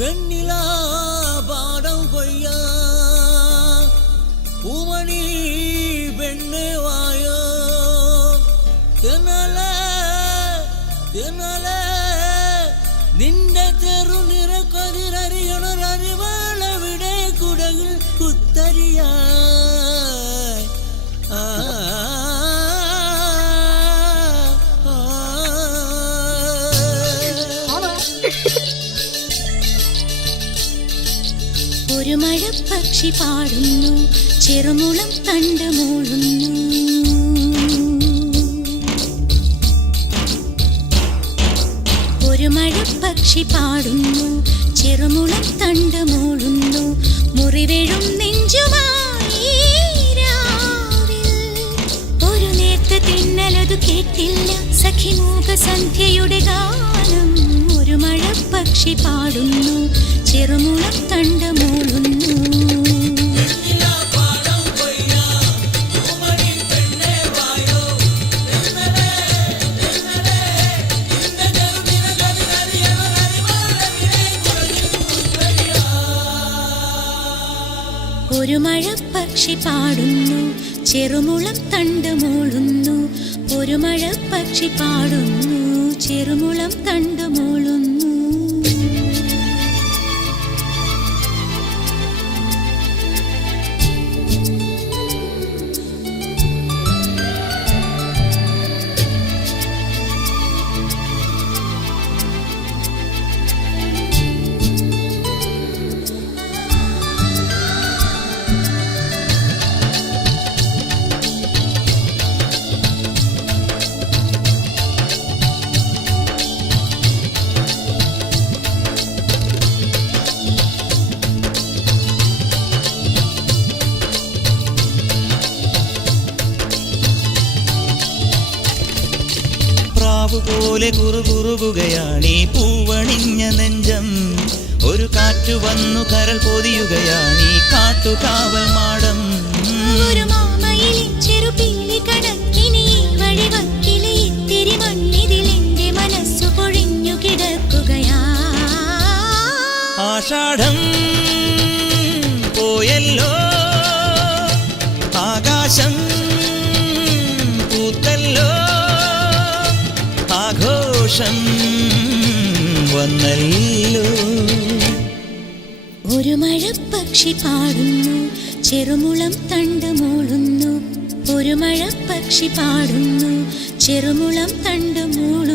வெண்ணிலா பாடம் கொய்யா பூமணி பெண்ணே வாயோ தென்னலே നിന്റെ തെറുനിറ കതിരറിയണർ അറിവാള വിടെ കുടകിൽ കുത്തരിയായി ഒരു മഴപ്പക്ഷി പാടുന്നു ചെറുമുളം തണ്ട് മൂളുന്നു ഒരു മഴപ്പക്ഷി പാടുന്നു ചെറുമുളം തണ്ട് മൂളുന്നു മുറിവേഴും നെഞ്ചുമായി ഒരു നേർത്ത തിന്നലതു കേട്ടില്ല സഖിമൂക സന്ധ്യയുടെ ഗാനം ഒരു മഴപ്പക്ഷി പാടുന്നു ചെറുമുളം തണ്ട് മൂളുന്നു ഒരു മഴപ്പക്ഷി പാടുന്നു ചെറുമുളം തണ്ട് മൂളുന്നു ഒരു മഴപ്പക്ഷി പാടുന്നു ചെറുമുളം തണ്ട് മൂളുന്നു പോലെ കുറുകുറുകയാണീ പൂവണിഞ്ഞ നെഞ്ചം ഒരു കാറ്റു വന്നു കരൾ പൊതിയുകയാണീ കാട്ടുകാവൽ മാടം ഒരു മാമയിലെ ചെറുപിള്ളി കണക്കിനി വഴിവക്കിലെ ഇത്തിരി മണ്ണിതിൽ എന്റെ മനസ്സു പൊഴിഞ്ഞു കിടക്കുകയാ ആഷാഢം പോയല്ലോ ആകാശം പൂത്തല്ലോ ആഘോഷം വന്നല്ലോ ഒരു മഴപ്പക്ഷി പാടുന്നു ചെറുമുളം തണ്ട് മൂളുന്നു ഒരു മഴപ്പക്ഷി പാടുന്നു ചെറുമുളം തണ്ട് മൂളുന്നു